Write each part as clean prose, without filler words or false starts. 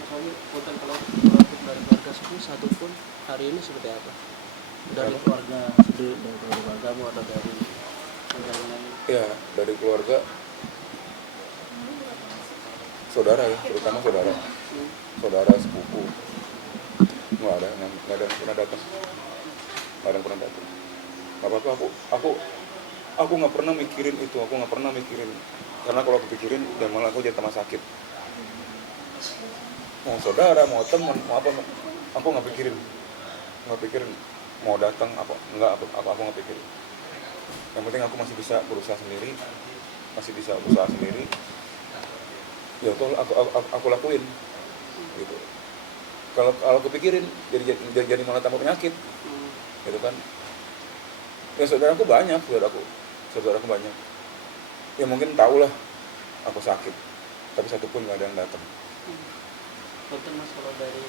misalnya konten kalau dari keluarga satu pun hari ini seperti apa? Dari keluarga sendiri, dari keluargamu atau dari yang lain? Ya dari keluarga, saudara ya, terutama saudara sepupu, nggak ada yang pernah datang, nggak ada yang pernah datang. Nggak apa-apa, aku nggak pernah mikirin itu, karena kalau aku pikirin dan malah aku jadi tambah sakit. Mau saudara, mau teman, mau apa, aku nggak pikirin mau datang apa nggak, aku nggak pikirin. Yang penting aku masih bisa berusaha sendiri, ya aku lakuin gitu. Kalau aku pikirin jadi malah tambah penyakit gitu kan. Ya saudaraku banyak, ya mungkin tahulah aku sakit, tapi satu pun nggak ada yang datang. Konten mas kalau dari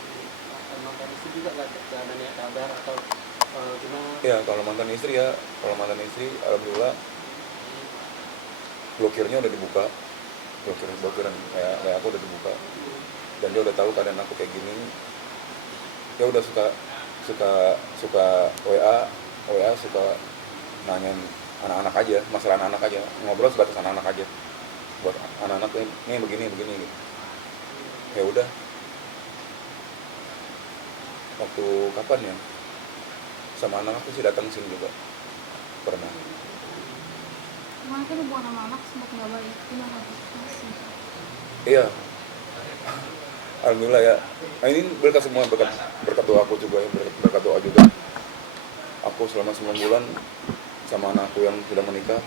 mantan istri juga nggak ada niat kabar atau gimana? Ya kalau mantan istri alhamdulillah blokirnya udah dibuka, blokiran kayak aku udah dibuka, dan dia udah tahu keadaan aku kayak gini. Dia udah suka WA suka nanyain anak-anak aja, masalah anak-anak aja, ngobrol sebatas anak-anak aja, buat anak-anak ini begini gitu. Ya udah, waktu kapan ya sama anak aku sih datang sini juga pernah. Kemarin kan hubungan sama anak sempat nggak baik, gimana masih? Iya, alhamdulillah ya. Nah, ini berkat semua, berkat doa aku juga ya, berkat doa juga. Aku selama 9 bulan sama anakku yang sudah menikah,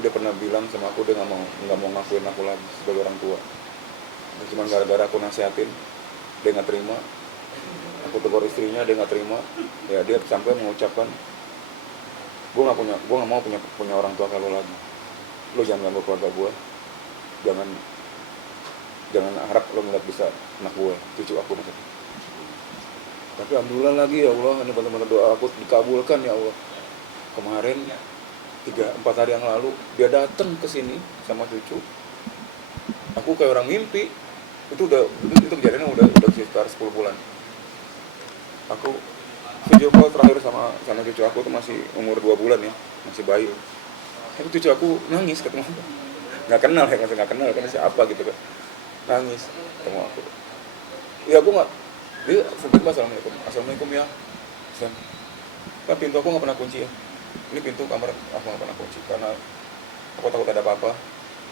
dia pernah bilang sama aku dia nggak mau ngakuin aku lagi sebagai orang tua. Dan cuma gara-gara aku nasihatin, dia nggak terima. Aku tegur istrinya, dia nggak terima. Ya dia sampai mengucapkan, gue nggak mau punya orang tua kalau lagi. Lo jangan ganggu keluarga gue, jangan harap lo ngeliat bisa anak gue, cucu aku maksudnya. Tapi alhamdulillah lagi ya Allah, ini benar-benar doa aku dikabulkan ya Allah. Kemarin 3-4 hari yang lalu dia datang ke sini sama cucu. Aku kayak orang mimpi. Itu kejadiannya udah sekitar 10 bulan. Aku video call terakhir sama cucu aku tuh masih umur 2 bulan ya, masih bayi. Tapi cucu aku nangis ketemu aku. Nggak kenal kan siapa gitu kan. Nangis ketemu aku. Ya aku nggak, dia sempat assalamualaikum ya. Kan pintu aku nggak pernah kunci ya. Ini pintu kamar aku nggak pernah kunci karena aku takut ada apa-apa,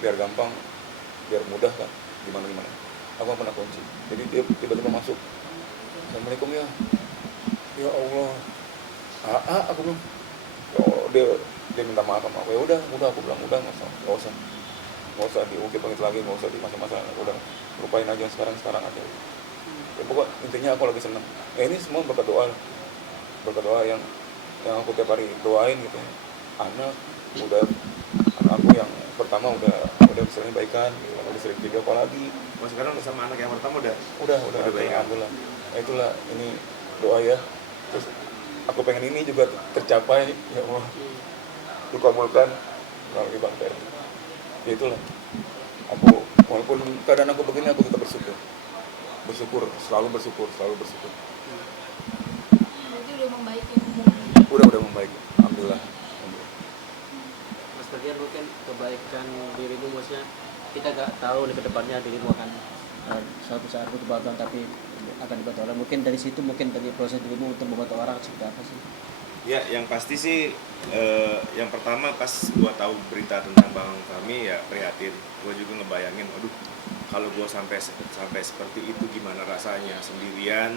biar gampang, biar mudah kan, gimana aku nggak pernah kunci. Jadi dia tiba-tiba masuk, assalamualaikum ya Allah, aku bilang ya Allah, dia minta maaf sama aku. Ya udah aku bilang udah nggak usah diungkit-ungkit lagi, nggak usah di masa-masa, udah lupain aja sekarang aja. Ya pokok intinya aku lagi seneng. Ini semua berkat doa yang aku tiap hari doain gitu. Anak aku yang pertama udah sering baikan, udah sering video call lagi. Mas sekarang sama anak yang pertama udah baik, alhamdulillah. Itulah ini doa ya. Terus aku pengen ini juga tercapai ya Allah, dikabulkan melalui Bang Ter. Ya itulah, aku walaupun keadaan aku begini, aku tetap bersyukur, selalu bersyukur. Berarti udah membaik ya hubungannya? Udah membaik, alhamdulillah. Mas Ferdian, mungkin kebaikan dirimu, maksudnya kita nggak tahu nih ke depannya dirimu akan suatu saat butuh bantuan tapi akan dibantu orang. Mungkin dari situ, mungkin dari proses dirimu untuk membantu orang seperti apa sih? Ya, yang pasti sih yang pertama pas gua tahu berita tentang Bang Fahmi ya prihatin. Gua juga ngebayangin, aduh kalau gua sampai seperti itu gimana rasanya sendirian.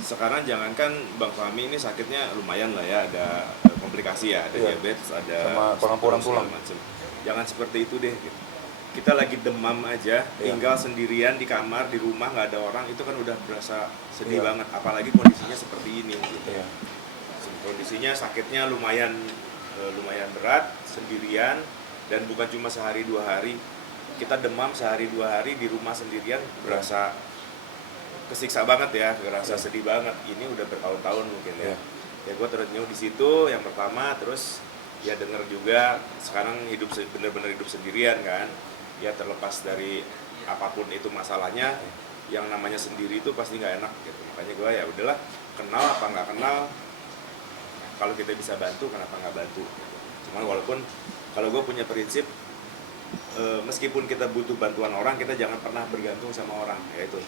Sekarang jangankan Bang Fahmi ini sakitnya lumayan lah ya, ada komplikasi ya, ada diabetes, ada sama pengampuran tulang macam. Jangan seperti itu deh gitu. Kita lagi demam aja, tinggal sendirian di kamar, di rumah nggak ada orang, itu kan udah berasa sedih banget. Apalagi kondisinya seperti ini gitu. Kondisinya sakitnya lumayan berat, sendirian, dan bukan cuma sehari 2 hari. Kita demam sehari 2 hari di rumah sendirian, berasa kesiksa banget ya, berasa sedih banget. Ini udah bertahun-tahun mungkin ya. Ya gue terenyuh di situ yang pertama, terus ya denger juga sekarang bener-bener hidup sendirian kan. Ya terlepas dari apapun itu masalahnya, yang namanya sendiri itu pasti nggak enak gitu. Makanya gue ya udahlah, kenal apa nggak kenal, kalau kita bisa bantu kenapa nggak bantu gitu. Cuman walaupun kalau gue punya prinsip, meskipun kita butuh bantuan orang, kita jangan pernah bergantung sama orang, yaitu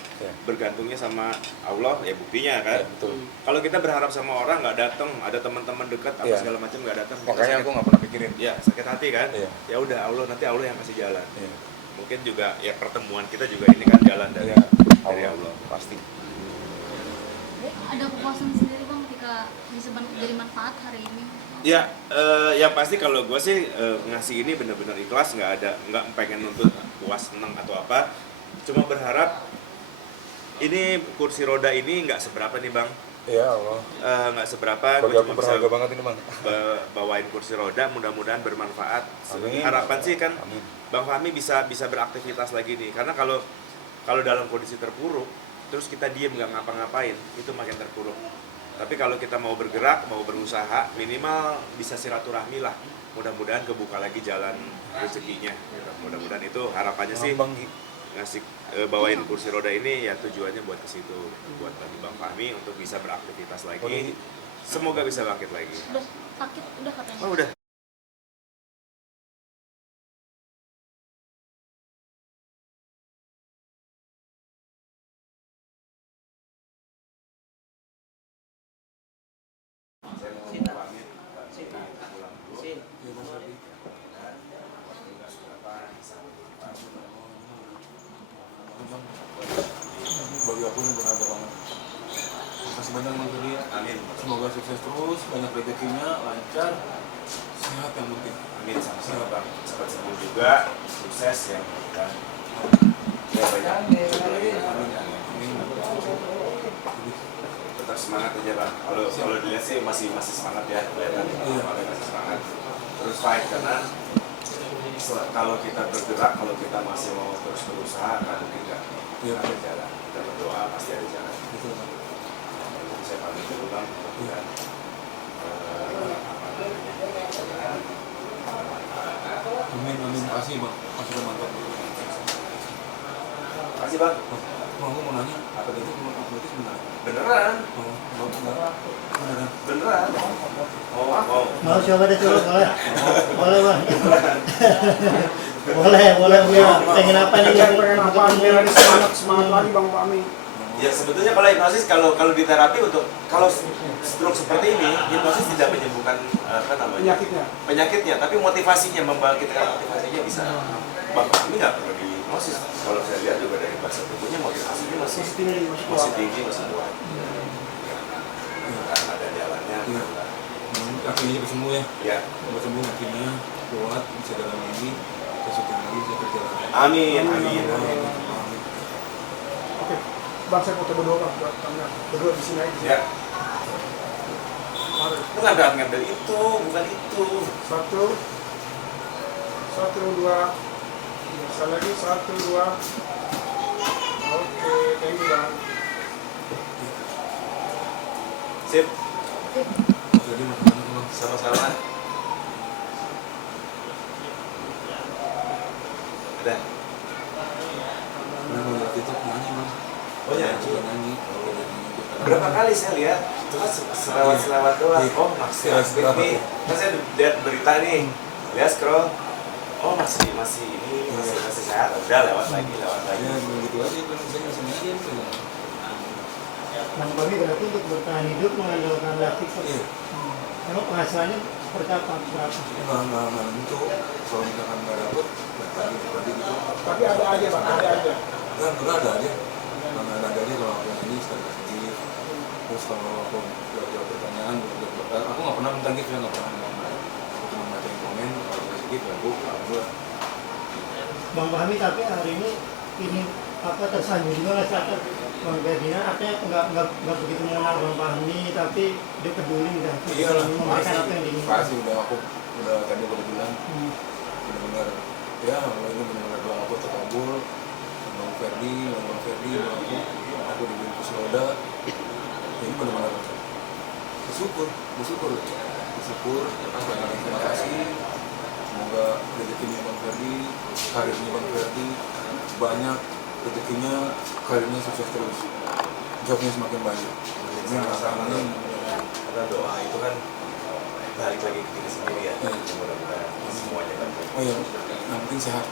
bergantungnya sama Allah, ya buktinya kan. Betul. Kalau kita berharap sama orang nggak datang, ada teman-teman dekat apa segala macam nggak datang, Makanya aku nggak pernah pikirin. ya sakit hati kan. Iya. Ya udah Allah, nanti Allah yang kasih jalan. Iya. Mungkin juga ya pertemuan kita juga ini kan jalan dari Iya. dari Allah. Pasti. Ada kepuasan sendiri bang ketika bisa jadi manfaat hari ini? Ya, yang pasti kalau gue sih ngasih ini benar-benar ikhlas, nggak pengen nuntut puas, seneng atau apa. Cuma berharap ini kursi roda ini nggak seberapa nih bang, Ya Allah. nggak seberapa. Bagi Gue aku cuma berharga bisa banget ini bang. bawain kursi roda, mudah-mudahan bermanfaat. Amin. Harapan sih kan Amin. Bang Fahmi bisa beraktivitas lagi nih, karena kalau dalam kondisi terpuruk, terus kita diem nggak ngapa-ngapain, itu makin terpuruk. Tapi kalau kita mau bergerak, mau berusaha, minimal bisa silaturahmi lah. Mudah-mudahan kebuka lagi jalan rezekinya. Mudah-mudahan itu harapannya sih. Bang, Ngasih bawain kursi roda ini ya tujuannya buat ke situ, buat bagi Bang Fahmi untuk bisa beraktivitas lagi. Semoga bisa bangkit lagi. Udah sakit udah katanya. Oh udah. bagi aku ini berharga banget. Makasih banyak Bang Ferdi. Amin. Semoga sukses terus, banyak rezekinya, lancar, sehat yang penting. Amin, sama-sama Bang. Cepat sembuh juga, sukses ya. Dan ya banyak. Amin. Tetap semangat aja Bang. Kalau dilihat sih masih semangat ya, kelihatan. Iya. Masih semangat. Terus fight karena kalau kita bergerak, kalau kita masih mau terus berusaha, kan mungkin nggak ada jalan. Kita berdoa pasti ada jalan. Betul, Bang. Jadi saya pamit dulu Bang. Dan Amin. Makasih Bang. Masih udah mantap. makasih Bang. Bang, aku mau nanya, apa itu berarti sebenarnya? Beneran. Oh, beneran. Beneran. Mau coba deh coba boleh bang boleh pengen apa nih ya semangat lagi Bang Fahmi. Ya sebetulnya kalau hipnosis kalau di terapi kalau stroke seperti ini, hipnosis tidak menyembuhkan apa namanya penyakitnya, tapi motivasinya, membangkitkan motivasinya bisa. Bang Fahmi nggak perlu di hipnosis. Kalau saya lihat juga dari bahasa tubuhnya motivasinya masih tinggi, masih kuat. Ada jalannya. Kakinya cepat sembuh ya. Ya. Cepat sembuh kakinya, kuat, bisa jalan lagi, bisa syuting lagi, bisa kerja lagi. Amin. Oke, Bang saya foto berdua Bang, buat kamera. Berdua di sini aja. Ya. Mari. Lu ngambil itu, bukan itu. Satu, dua. Bisa lagi, 1, 2. Oke, thank you Bang. Sip. Jadi makanya Bang. Sama-sama. Udah. Nah, mau lihat itu nyanyi Bang. Oh nyanyi. Nyanyi. Berapa kali saya lihat, cuma selewat doang. Iya. Oh masih Iya, aktif berapa nih. tuh? Kan saya lihat berita nih, lihat scroll. Oh masih ini masih sehat. Udah lewat lagi. Ya, begitu aja kan saya langsung aja. Bang Bobby berarti untuk bertahan hidup mengandalkan latih Iya. emang penghasilannya seperti apa berapa? Nggak tentu. Kalau misalkan nggak dapet, berarti gitu. Tapi ada aja Bang, ada aja. Enggak ada aja. Ada aja kalau aku ini sekali sedikit. Terus kalau aku jawab pertanyaan, aku nggak pernah minta gift ya, nggak pernah. Aku cuma bacain komen, kalau ada sedikit ya aku alhamdulillah. Bang Fahmi tapi hari ini apa tersanjung juga nggak sih atau Bang Ferdinand artinya nggak begitu mengenal Bang Fahmi tapi dia peduli dah memberikan apa yang diinginkan. Pasti udah tadi aku udah bilang benar-benar ya ini benar-benar doa aku terkabul. Bang Ferdi aku diberi kursi roda. Ini benar-benar bersyukur. Terima kasih. Semoga rezekinya Bang Ferdi, karirnya Bang Ferdi banyak rezekinya, karirnya sukses terus, jobnya semakin banyak. Sama-sama tuh. Karena doa itu kan balik lagi ke diri sendiri ya. Mudah-mudahan semuanya kan. Oh iya, yang penting sehat.